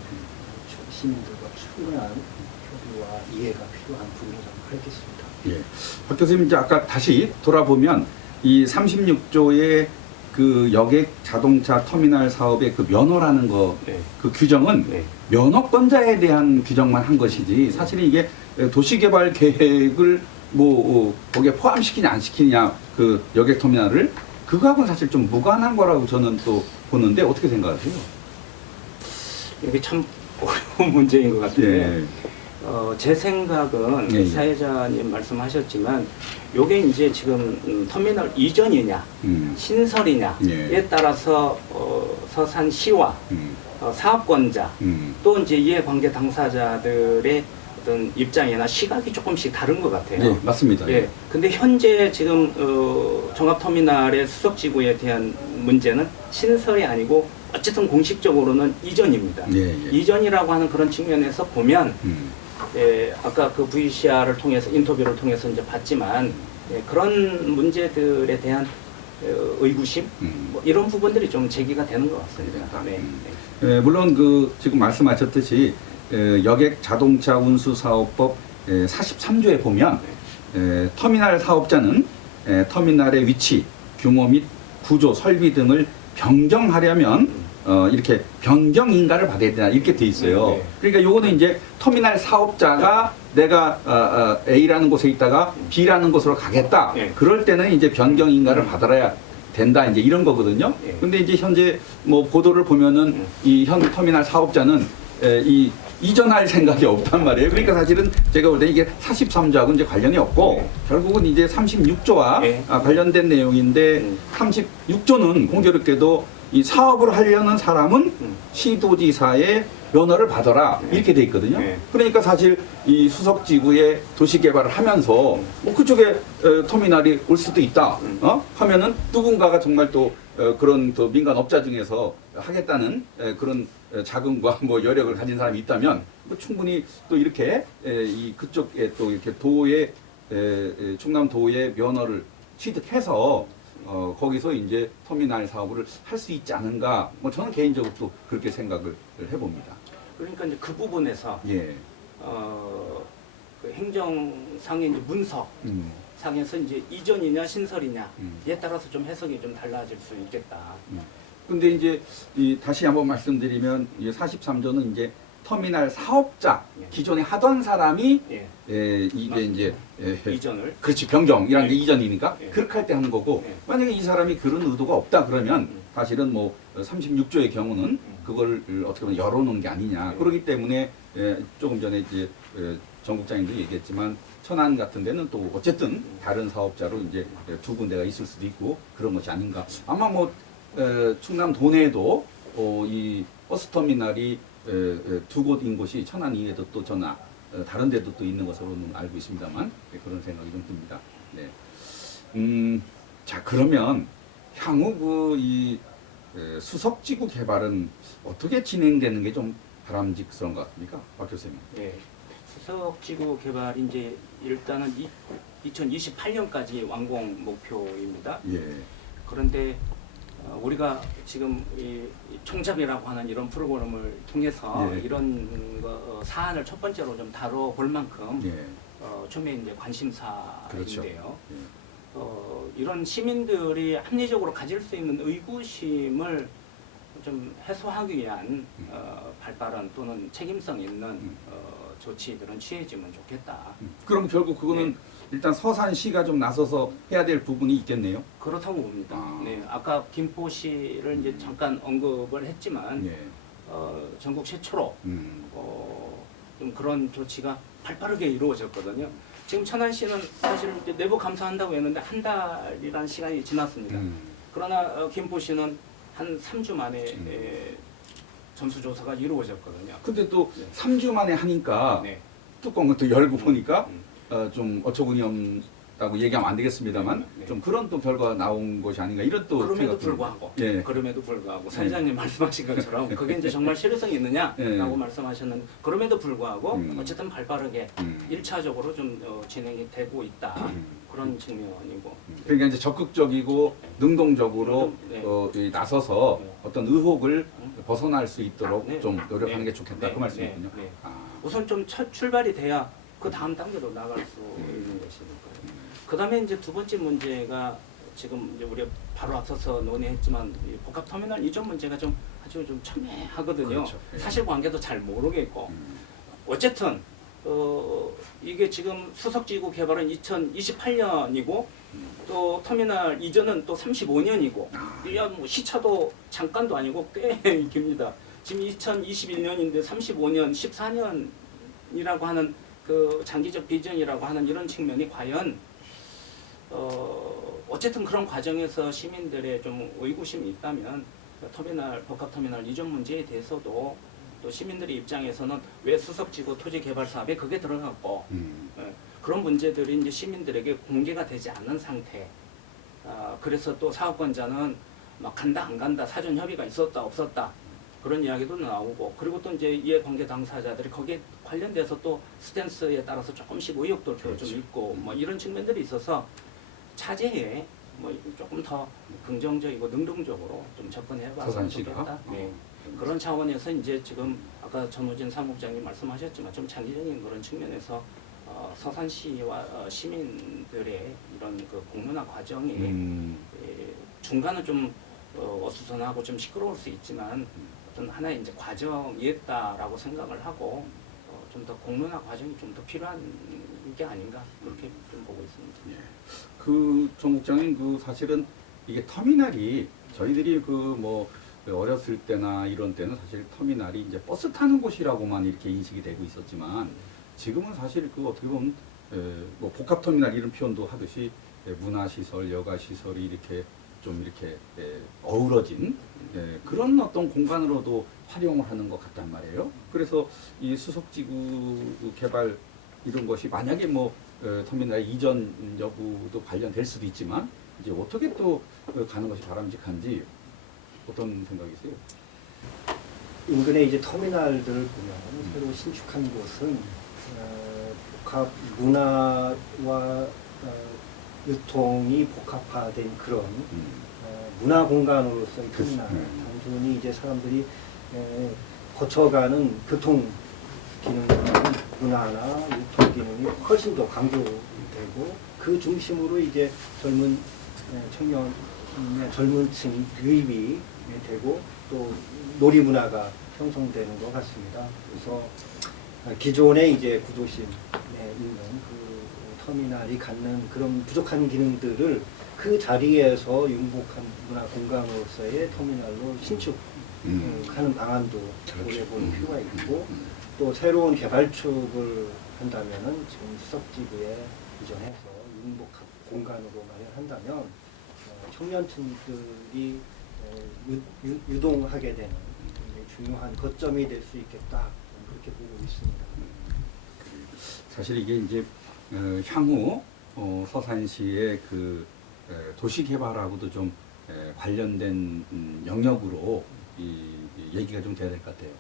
시민들과 충분한 협의와 이해가 필요한 부분이라고 하겠습니다. 예. 박 교수님 이제 아까 다시 돌아보면 이 36조의 그 여객 자동차 터미널 사업의 그 면허라는 거, 그 규정은 면허권자에 대한 규정만 한 것이지 사실 이게 도시개발 계획을 뭐 거기에 포함시키냐 안 시키냐 그 여객 터미널을 그거하고는 사실 좀 무관한 거라고 저는 또 보는데 어떻게 생각하세요? 이게 참 어려운 문제인 것 같은데 제 생각은 사회자님 말씀하셨지만 요게 이제 지금 터미널 이전이냐 신설이냐에 따라서 서산시와 사업권자 음. 또 이제 이해관계 당사자들의 어떤 입장이나 시각이 조금씩 다른 것 같아요. 네, 맞습니다. 예. 근데 현재 지금 종합터미널의 수석지구에 대한 문제는 신설이 아니고 어쨌든 공식적으로는 이전입니다. 예, 예. 이전이라고 하는 그런 측면에서 보면 예, 아까 그 VCR을 통해서 인터뷰를 통해서 이제 봤지만 예, 그런 문제들에 대한 의구심 뭐 이런 부분들이 좀 제기가 되는 것 같습니다. 네. 네. 물론 그 지금 말씀하셨듯이 여객 자동차 운수 사업법 43조에 보면 터미널 사업자는 터미널의 위치, 규모 및 구조, 설비 등을 변경하려면 이렇게 변경 인가를 받아야 되나 이렇게 돼 있어요. 네. 그러니까 요거는 이제 터미널 사업자가 내가 A라는 곳에 있다가 B라는 곳으로 가겠다. 네. 그럴 때는 이제 변경 인가를 받아야 된다. 이제 이런 거거든요. 네. 근데 이제 현재 뭐 보도를 보면은 이 현 터미널 사업자는 이전할 생각이 없단 말이에요. 그러니까 사실은 제가 볼 때 이게 43조하고 이제 관련이 없고 네. 결국은 이제 36조와 네. 관련된 내용인데 36조는 공교롭게도 이 사업을 하려는 사람은 시도지사의 면허를 받아라 이렇게 돼 있거든요. 네. 그러니까 사실 이 수석지구에 도시 개발을 하면서 뭐 그쪽에 터미널이 올 수도 있다. 하면은 누군가가 정말 또 그런 또 민간 업자 중에서 하겠다는 그런 자금과 뭐 여력을 가진 사람이 있다면 뭐 충분히 또 이렇게 이 그쪽에 또 이렇게 도의 충남도의 면허를 취득해서 거기서 이제 터미널 사업을 할 수 있지 않은가. 뭐 저는 개인적으로 또 그렇게 생각을 해봅니다. 그러니까 이제 그 부분에서 예. 그 행정상의 이제 문서 상에서 이제 이전이냐 신설이냐에 따라서 좀 해석이 좀 달라질 수 있겠다. 근데 이제 다시 한번 말씀드리면 이 43조는 이제 터미널 사업자 기존에 하던 사람이 예. 이게 이제 이전을 그렇지 변경이라는 예. 게 이전이니까 예. 그렇게 할 때 하는 거고 예. 만약에 이 사람이 그런 의도가 없다 그러면 사실은 뭐 36조의 경우는 그걸 어떻게 보면 열어놓은 게 아니냐. 그렇기 때문에 조금 전에 이제 정 국장님도 얘기했지만 천안 같은 데는 또 어쨌든 다른 사업자로 이제 두 군데가 있을 수도 있고 그런 것이 아닌가. 아마 뭐 충남 도내에도 이 버스터미널이 두 곳인 곳이 천안 이외에도 또 전화 다른 데도 또 있는 것으로는 알고 있습니다만 그런 생각이 좀 듭니다. 네. 자 그러면 향후 이 수석지구 개발은 어떻게 진행되는 게 좀 바람직스러운 것 같습니까, 박 교수님? 예. 수석지구 개발이 이제 일단은 2028년까지 완공 목표입니다. 예. 그런데 우리가 지금 이 총잡이라고 하는 이런 프로그램을 통해서 예. 이런 사안을 첫 번째로 좀 다뤄볼 만큼 예. 처음에 이제 관심사인데요. 그렇죠. 예. 이런 시민들이 합리적으로 가질 수 있는 의구심을 좀 해소하기 위한 발빠른 또는 책임성 있는 조치들은 취해지면 좋겠다. 그럼 결국 그거는 일단 서산시가 좀 나서서 해야 될 부분이 있겠네요. 그렇다고 봅니다. 아. 네, 아까 김포시를 이제 잠깐 언급을 했지만 예. 전국 최초로 좀 그런 조치가 발빠르게 이루어졌거든요. 지금 천안시는 사실 이제 내부 감사한다고 했는데 한 달이라는 시간이 지났습니다. 그러나 김포시는 한 3주 만에 전수조사가 이루어졌거든요. 근데 또 네. 3주 만에 하니까 네. 뚜껑을 또 열고 보니까 좀 어처구니 없다고 얘기하면 안 되겠습니다만 네. 좀 그런 또 결과가 나온 것이 아닌가 이런 또 그럼에도 생각도 불구하고, 예. 그럼에도 불구하고 사회자님 말씀하신 것처럼 그게 이제 정말 실효성이 있느냐라고 예. 말씀하셨는데 그럼에도 불구하고 어쨌든 발빠르게 1차적으로 좀 진행이 되고 있다. 그런 측면이고. 그러니까 이제 적극적이고 능동적으로 네. 이 나서서 네. 어떤 의혹을 벗어날 수 있도록 네. 좀 노력하는 네. 게 좋겠다 네. 그 말씀이군요. 네. 네. 아. 우선 좀 첫 출발이 돼야 그 다음 단계로 나갈 수 있는 것이니까요. 그 다음에 이제 두 번째 문제가 지금 이제 우리 바로 앞서서 논의했지만 이 복합터미널 이전 문제가 좀 아주 좀 첨예하거든요. 그렇죠. 예. 사실관계도 잘 모르겠고 어쨌든 이게 지금 수석지구 개발은 2028년이고 또 터미널 이전은 또 35년이고 뭐 시차도 잠깐도 아니고 꽤 깁니다. 지금 2021년인데 35년, 14년이라고 하는 그 장기적 비전이라고 하는 이런 측면이 과연 어쨌든 그런 과정에서 시민들의 좀 의구심이 있다면 터미널 복합터미널 이전 문제에 대해서도 또 시민들의 입장에서는 왜 수석지구 토지 개발 사업에 그게 들어갔고 예, 그런 문제들이 이제 시민들에게 공개가 되지 않는 상태. 그래서 또 사업권자는 막 간다 안 간다 사전 협의가 있었다 없었다 그런 이야기도 나오고 그리고 또 이제 이해관계 당사자들이 거기에 관련돼서 또 스탠스에 따라서 조금씩 의혹도 그렇죠. 좀 있고 뭐 이런 측면들이 있어서 차제에 뭐 조금 더 긍정적이고 능동적으로 좀 접근해봤으면 서산시가? 좋겠다. 네. 그런 차원에서 이제 지금 아까 전우진 사무국장님 말씀하셨지만 좀 장기적인 그런 측면에서 서산시와 시민들의 이런 그 공론화 과정이 중간은 좀 어수선하고 좀 시끄러울 수 있지만 어떤 하나의 이제 과정이었다라고 생각을 하고 좀 더 공론화 과정이 좀 더 필요한 게 아닌가 그렇게 좀 보고 있습니다. 그 정국장님 그 사실은 이게 터미널이 저희들이 그 뭐 어렸을 때나 이런 때는 사실 터미널이 이제 버스 타는 곳이라고만 이렇게 인식이 되고 있었지만 지금은 사실 그 어떻게 보면 뭐 복합 터미널 이런 표현도 하듯이 문화시설, 여가시설이 이렇게 좀 이렇게 어우러진 그런 어떤 공간으로도 활용을 하는 것 같단 말이에요. 그래서 이 수석지구 개발 이런 것이 만약에 뭐 터미널 이전 여부도 관련될 수도 있지만 이제 어떻게 또 가는 것이 바람직한지 어떤 생각이세요? 인근에 이제 터미널들을 보면 새로 신축한 곳은 복합 문화와 유통이 복합화된 그런 문화 공간으로서의 터미널. 단순히 이제 사람들이 거쳐가는 교통 기능보다는 문화나 유통 기능이 훨씬 더 강조되고 그 중심으로 이제 젊은 청년, 젊은 층 유입이 되고 또 놀이 문화가 형성되는 것 같습니다. 그래서 기존의 이제 구도심에 있는 그 터미널이 갖는 그런 부족한 기능들을 그 자리에서 융복한 문화 공간으로서의 터미널로 신축하는 방안도 고려해볼 필요가 있고 또 새로운 개발축을 한다면은 지금 수석지구에 이전해서 융복한 공간으로 마련한다면 청년층들이 유동하게 되는 중요한 거점이 될 수 있겠다 그렇게 보고 있습니다. 사실 이게 이제 향후 서산시의 그 도시 개발하고도 좀 관련된 영역으로 이 얘기가 좀 돼야 될 것 같아요.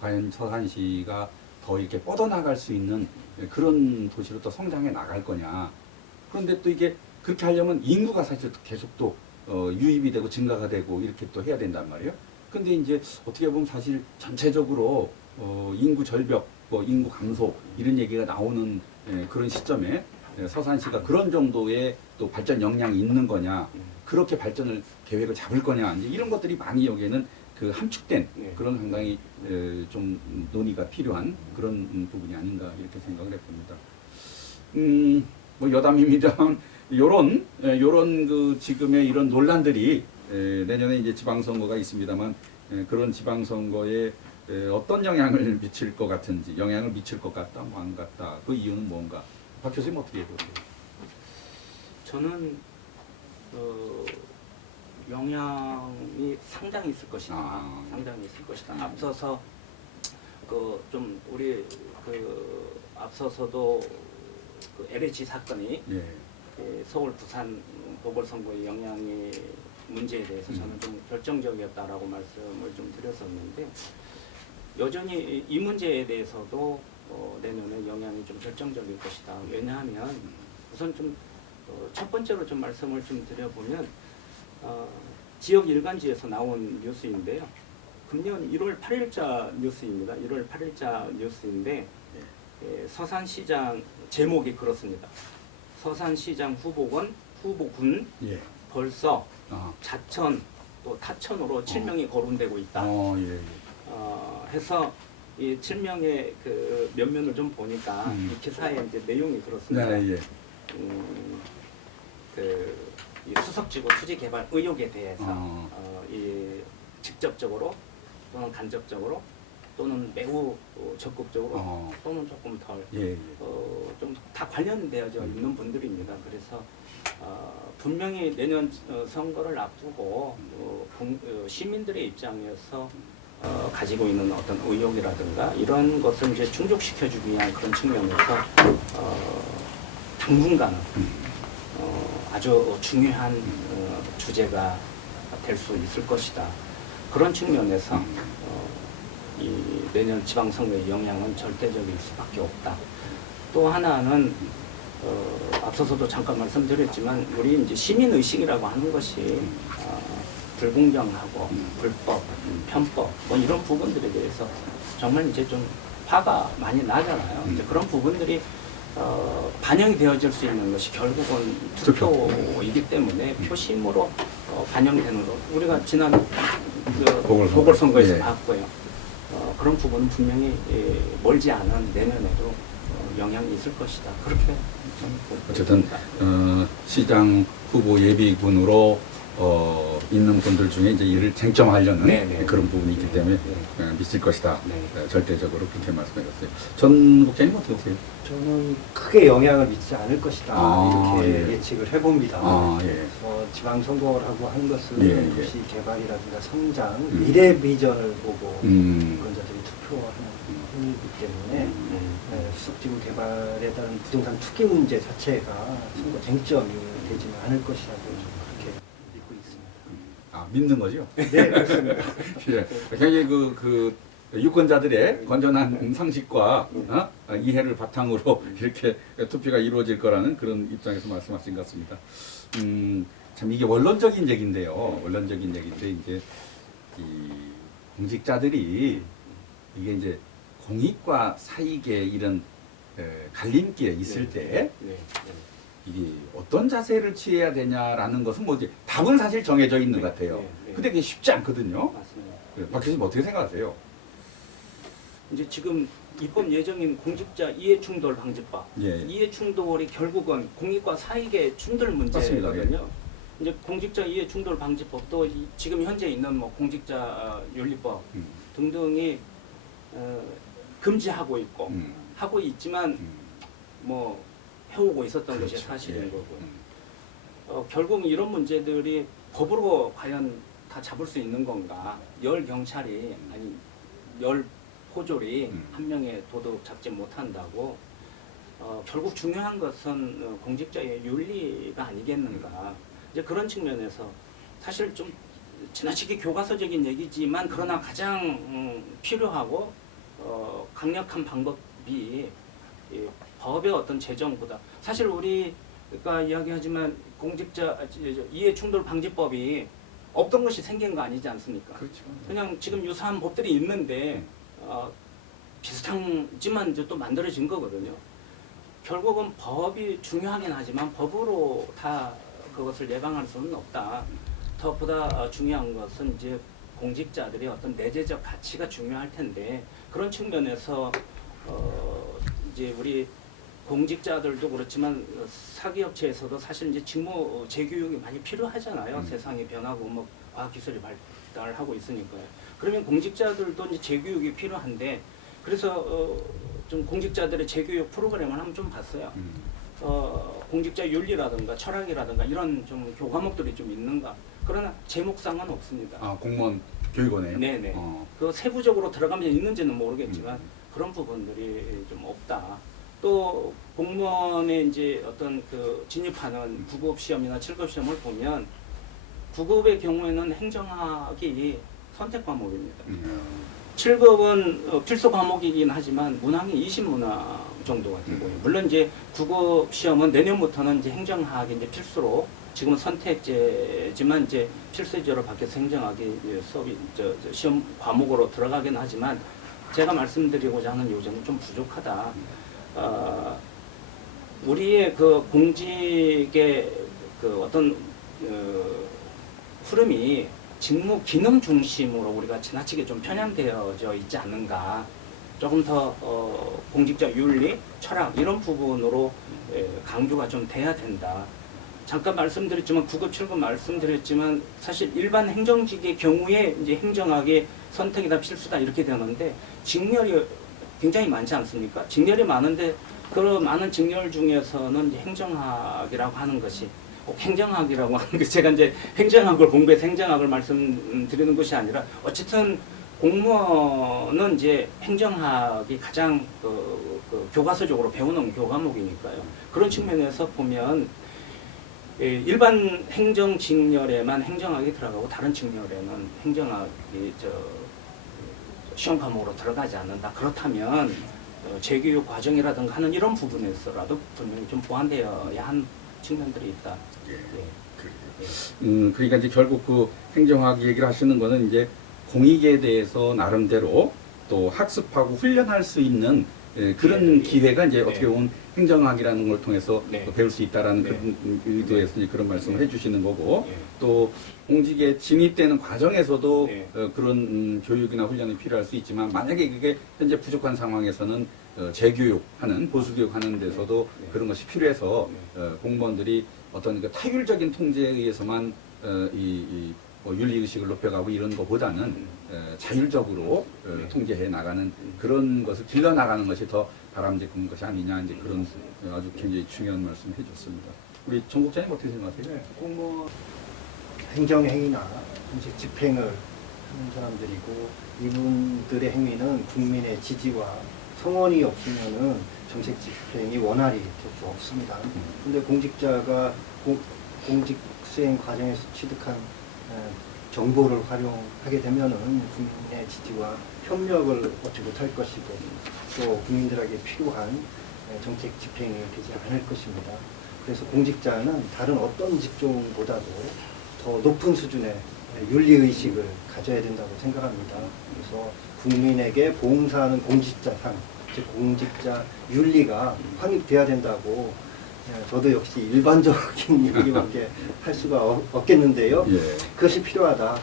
과연 서산시가 더 이렇게 뻗어나갈 수 있는 그런 도시로 또 성장해 나갈 거냐. 그런데 또 이게 그렇게 하려면 인구가 사실 계속 또 유입이 되고 증가가 되고 이렇게 또 해야 된단 말이에요. 근데 이제 어떻게 보면 사실 전체적으로 인구 절벽, 뭐 인구 감소 이런 얘기가 나오는 그런 시점에 서산시가 그런 정도의 또 발전 역량이 있는 거냐, 그렇게 발전을 계획을 잡을 거냐, 이제 이런 것들이 많이 여기에는 그 함축된 그런 상당히 좀 논의가 필요한 그런 부분이 아닌가 이렇게 생각을 해봅니다. 뭐 여담입니다만 요런 그 지금의 이런 논란들이 내년에 이제 지방선거가 있습니다만 그런 지방선거에 어떤 영향을 미칠 것 같은지, 영향을 미칠 것 같다, 뭐 안 같다, 그 이유는 뭔가? 박 교수님 어떻게 보세요? 저는 영향이 상당히 있을 것이다. 상당히 있을 것이다. 앞서서 그 좀 우리 그 앞서서도 그 LH 사건이 서울 부산 보궐선거의 영향이 문제에 대해서 저는 좀 결정적이었다라고 말씀을 좀 드렸었는데 여전히 이 문제에 대해서도 내년에 영향이 좀 결정적일 것이다. 왜냐하면 우선 좀 첫 번째로 좀 말씀을 좀 드려보면 지역 일간지에서 나온 뉴스인데요. 금년 1월 8일자 뉴스입니다. 1월 8일자 뉴스인데 서산시장 제목이 그렇습니다. 서산시장 후보군 벌써 자천 또 타천으로 7명이 거론되고 있다. 해서 이 7명의 그 면면을 좀 보니까 이 기사에 이제 내용이 그렇습니다. 이 수석지구 투지 개발 의혹에 대해서 이 직접적으로 또는 간접적으로 또는 매우 적극적으로 또는 조금 덜 예, 예. 좀 다 관련되어져 있는 분들입니다. 그래서 분명히 내년 선거를 앞두고 시민들의 입장에서 가지고 있는 어떤 의욕이라든가 이런 것을 이제 충족시켜주기 위한 그런 측면에서 당분간은 아주 중요한 주제가 될 수 있을 것이다. 그런 측면에서 이 내년 지방선거의 영향은 절대적일 수밖에 없다. 또 하나는 앞서서도 잠깐 말씀드렸지만 우리 이제 시민 의식이라고 하는 것이 불공정하고 불법, 편법 뭐 이런 부분들에 대해서 정말 이제 좀 화가 많이 나잖아요. 이제 그런 부분들이 반영이 되어질 수 있는 것이 결국은 투표이기 때문에 표심으로 반영되는 것. 우리가 지난 보궐선거에서 예. 봤고요. 그런 부분은 분명히 멀지 않은 내년에도 영향이 있을 것이다. 그렇게 저는 보고 어쨌든 있습니다. 시장 후보 예비군으로 있는 분들 중에 이제 이를 쟁점하려는 네, 네. 그런 부분이 있기 때문에 네. 미칠 것이다. 네. 절대적으로 그렇게 말씀하셨어요. 전 국장님 어떻게 보세요? 저는 크게 영향을 미치지 않을 것이다 이렇게 예. 예측을 해봅니다. 예. 지방선거라고 하는 것은 예, 예. 도시 개발이라든가 성장, 미래 비전을 보고 유권자들이 투표하는 행위이기 때문에 수석지구 개발에 따른 부동산 투기 문제 자체가 선거 쟁점이 되지는 않을 것이라고 좀 그렇게 믿고 있습니다. 믿는 거죠? 네, 그렇습니다. 예. 굉장히 그 유권자들의 건전한 상식과 이해를 바탕으로 이렇게 투표가 이루어질 거라는 그런 입장에서 말씀하신 것 같습니다. 참 이게 원론적인 얘기인데요. 원론적인 얘기인데 이제 이 공직자들이 이게 이제 공익과 사익의 이런 갈림길에 있을 때 네. 이게 어떤 자세를 취해야 되냐라는 것은 뭐 이제 답은 사실 정해져 있는 것 같아요. 네. 근데 그게 쉽지 않거든요. 맞습니다. 박 교수님 어떻게 생각하세요? 이제 지금 입법 예정인 공직자 이해충돌 방지법, 예. 이해충돌이 결국은 공익과 사익의 충돌 맞습니다. 문제거든요. 이제 공직자 이해충돌 방지법도 지금 현재 있는 뭐 공직자 윤리법 등등이 금지하고 있고 하고 있지만 뭐 해오고 있었던 것이 그렇죠. 사실인 예. 거고 결국 이런 문제들이 법으로 과연 다 잡을 수 있는 건가? 열 경찰이 아니 열 포졸이 한 명의 도덕 잡지 못한다고 결국 중요한 것은 공직자의 윤리가 아니겠는가? 이제 그런 측면에서 사실 좀 지나치게 교과서적인 얘기지만 그러나 가장 필요하고 강력한 방법이 법의 어떤 제정보다 사실 우리가 이야기하지만 공직자 이해충돌 방지법이 없던 것이 생긴 거 아니지 않습니까? 그렇죠. 그냥 지금 유사한 법들이 있는데 비슷하지만 이제 또 만들어진 거거든요. 결국은 법이 중요하긴 하지만 법으로 다 그것을 예방할 수는 없다. 더보다 중요한 것은 이제 공직자들의 어떤 내재적 가치가 중요할 텐데 그런 측면에서 이제 우리 공직자들도 그렇지만 사기업체에서도 사실 이제 직무 재교육이 많이 필요하잖아요. 세상이 변하고 뭐 과학기술이 발달하고 있으니까요. 그러면 공직자들도 이제 재교육이 필요한데 그래서 좀 공직자들의 재교육 프로그램을 한번 좀 봤어요. 공직자 윤리라든가 철학이라든가 이런 좀 교과목들이 좀 있는가. 그러나 제목상은 없습니다. 공무원 교육원에요? 네네. 그 세부적으로 들어가면 있는지는 모르겠지만 그런 부분들이 좀 없다. 또 공무원의 이제 어떤 그 진입하는 9급 시험이나 7급 시험을 보면 9급의 경우에는 행정학이 선택 과목입니다. 7급은 필수 과목이긴 하지만 문항이 20문항 정도가 되고요. 물론 이제 9급 시험은 내년부터는 이제 행정학이 이제 필수로 지금은 선택제지만 이제 필수제로 바뀌어서 행정학이 수업이 시험 과목으로 들어가긴 하지만 제가 말씀드리고자 하는 요점은 좀 부족하다. 우리의 그 공직의 그 어떤 흐름이 직무 기능 중심으로 우리가 지나치게 좀 편향되어져 있지 않는가. 조금 더 공직자 윤리, 철학 이런 부분으로 강조가 좀 돼야 된다. 잠깐 말씀드렸지만 9급 7급 말씀드렸지만 사실 일반 행정직의 경우에 이제 행정학의 선택이다 필수다 이렇게 되는데 직렬이 굉장히 많지 않습니까? 직렬이 많은데 그 많은 직렬 중에서는 이제 행정학이라고 하는 것이 꼭 행정학이라고 하는 게 제가 이제 행정학을 공부해서 행정학을 말씀드리는 것이 아니라 어쨌든 공무원은 이제 행정학이 가장 교과서적으로 배우는 교과목이니까요. 그런 측면에서 보면 일반 행정 직렬에만 행정학이 들어가고 다른 직렬에는 행정학이 시험 과목으로 들어가지 않는다. 그렇다면 재교육 과정이라든가 하는 이런 부분에서라도 분명히 좀 보완되어야 한 측면들이 있다. 그러니까 이제 결국 그 행정학 얘기를 하시는 거는 이제 공익에 대해서 나름대로 또 학습하고 훈련할 수 있는 그런 기회가 이제 어떻게 보면 행정학이라는 걸 통해서 배울 수 있다라는 그런 의도에서 이제 그런 말씀을 해주시는 거고 또 공직에 진입되는 과정에서도 그런 교육이나 훈련이 필요할 수 있지만 만약에 그게 현재 부족한 상황에서는 재교육하는 보수교육하는 데서도 그런 것이 필요해서 공무원들이 어떤 그 타율적인 통제에 의해서만 뭐 윤리의식을 높여가고 이런 것보다는 자율적으로 통제해 나가는 그런 것을 길러 나가는 것이 더 바람직한 것이 아니냐 이제 그런 아주 굉장히 중요한 말씀 해줬습니다. 우리 정 국장님 어떻게 생각하세요? 네, 공무원 행정행위나 정책 집행을 하는 사람들이고 이분들의 행위는 국민의 지지와 성원이 없으면은 정책 집행이 원활히 될 수 없습니다. 그런데 공직자가 공직 수행 과정에서 취득한 정보를 활용하게 되면은 국민의 지지와 협력을 얻지 못할 것이고 또 국민들에게 필요한 정책 집행이 되지 않을 것입니다. 그래서 공직자는 다른 어떤 직종보다도 더 높은 수준의 윤리의식을 가져야 된다고 생각합니다. 그래서 국민에게 봉사하는 공직자상, 즉 공직자 윤리가 확립돼야 된다고 저도 역시 일반적인 얘기밖에 할 수가 없겠는데요. 그것이 필요하다.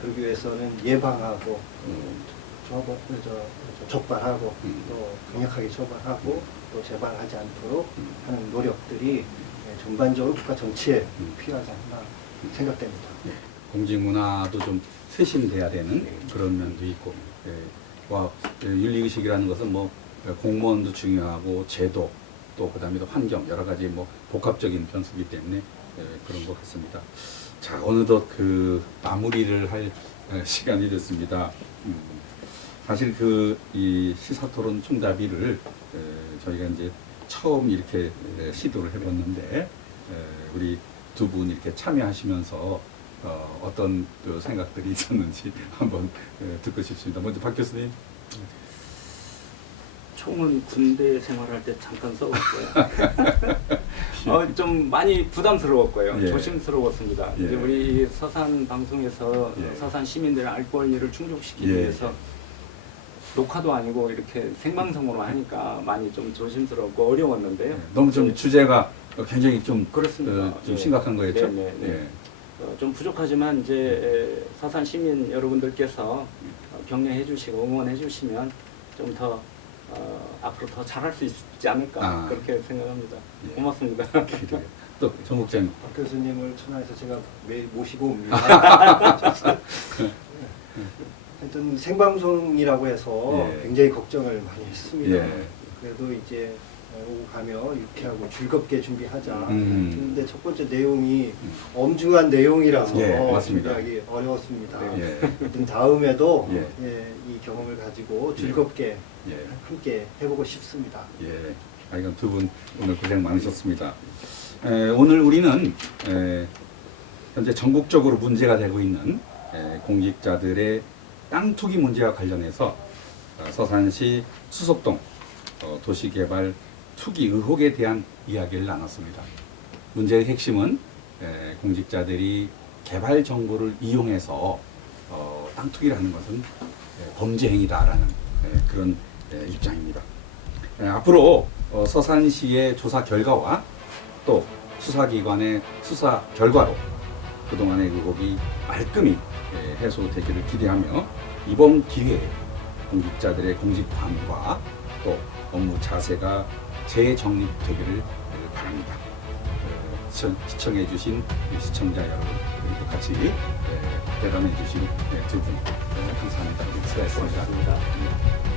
그러기 위해서는 예방하고 적발하고 또 강력하게 처벌하고 또 재발하지 않도록 하는 노력들이 전반적으로 국가 정치에 필요하지 않나 생각됩니다. 공직 문화도 좀 쇄신돼야 되는 그런 면도 있고 윤리의식이라는 것은 뭐 공무원도 중요하고 제도 또 그다음에 환경 여러 가지 뭐 복합적인 변수이기 때문에 그런 것 같습니다. 자 어느덧 그 마무리를 할 시간이 됐습니다. 사실 이 시사토론 총답이를 저희가 이제 처음 이렇게 시도를 해봤는데 우리 두 분 이렇게 참여하시면서 어떤 그 생각들이 있었는지 한번 듣고 싶습니다. 먼저 박 교수님. 총은 군대 생활할 때 잠깐 써봤고요. 좀 많이 부담스러웠고요. 조심스러웠습니다. 이제 우리 서산 방송에서 서산 시민들의 알 권리를 충족시키기 위해서 녹화도 아니고 이렇게 생방송으로 하니까 많이 좀 조심스럽고 어려웠는데요. 너무 좀 주제가 굉장히 좀 그렇습니다. 좀 심각한 거였죠. 좀 부족하지만 이제 서산 시민 여러분들께서 격려해 주시고 응원해 주시면 좀 더 앞으로 더 잘할 수 있지 않을까 그렇게 생각합니다. 고맙습니다. 또 정국장 박 교수님을 천하에서 제가 매일 모시고 옵니다. 하여튼 생방송이라고 해서 굉장히 걱정을 많이 했습니다. 그래도 이제 오고 가며 유쾌하고 즐겁게 준비하자. 그런데 첫 번째 내용이 엄중한 내용이라서 준비하기 어려웠습니다. 하여튼 다음에도 이 경험을 가지고 즐겁게 함께 해보고 싶습니다. 하여간 두 분 오늘 고생 많으셨습니다. 오늘 우리는 현재 전국적으로 문제가 되고 있는 공직자들의 땅 투기 문제와 관련해서 서산시 수석동 도시개발 투기 의혹에 대한 이야기를 나눴습니다. 문제의 핵심은 공직자들이 개발 정보를 이용해서 땅 투기를 하는 것은 범죄 행위다라는 그런 입장입니다. 앞으로 서산시의 조사 결과와 또 수사기관의 수사 결과로 그동안의 의혹이 말끔히 해소되기를 기대하며 이번 기회에 공직자들의 공직관과 또 업무 자세가 재정립되기를 바랍니다. 시청해 주신 시청자 여러분, 그리고 같이 대담해 주신 두 분, 감사합니다. 수고하셨습니다. 고맙습니다.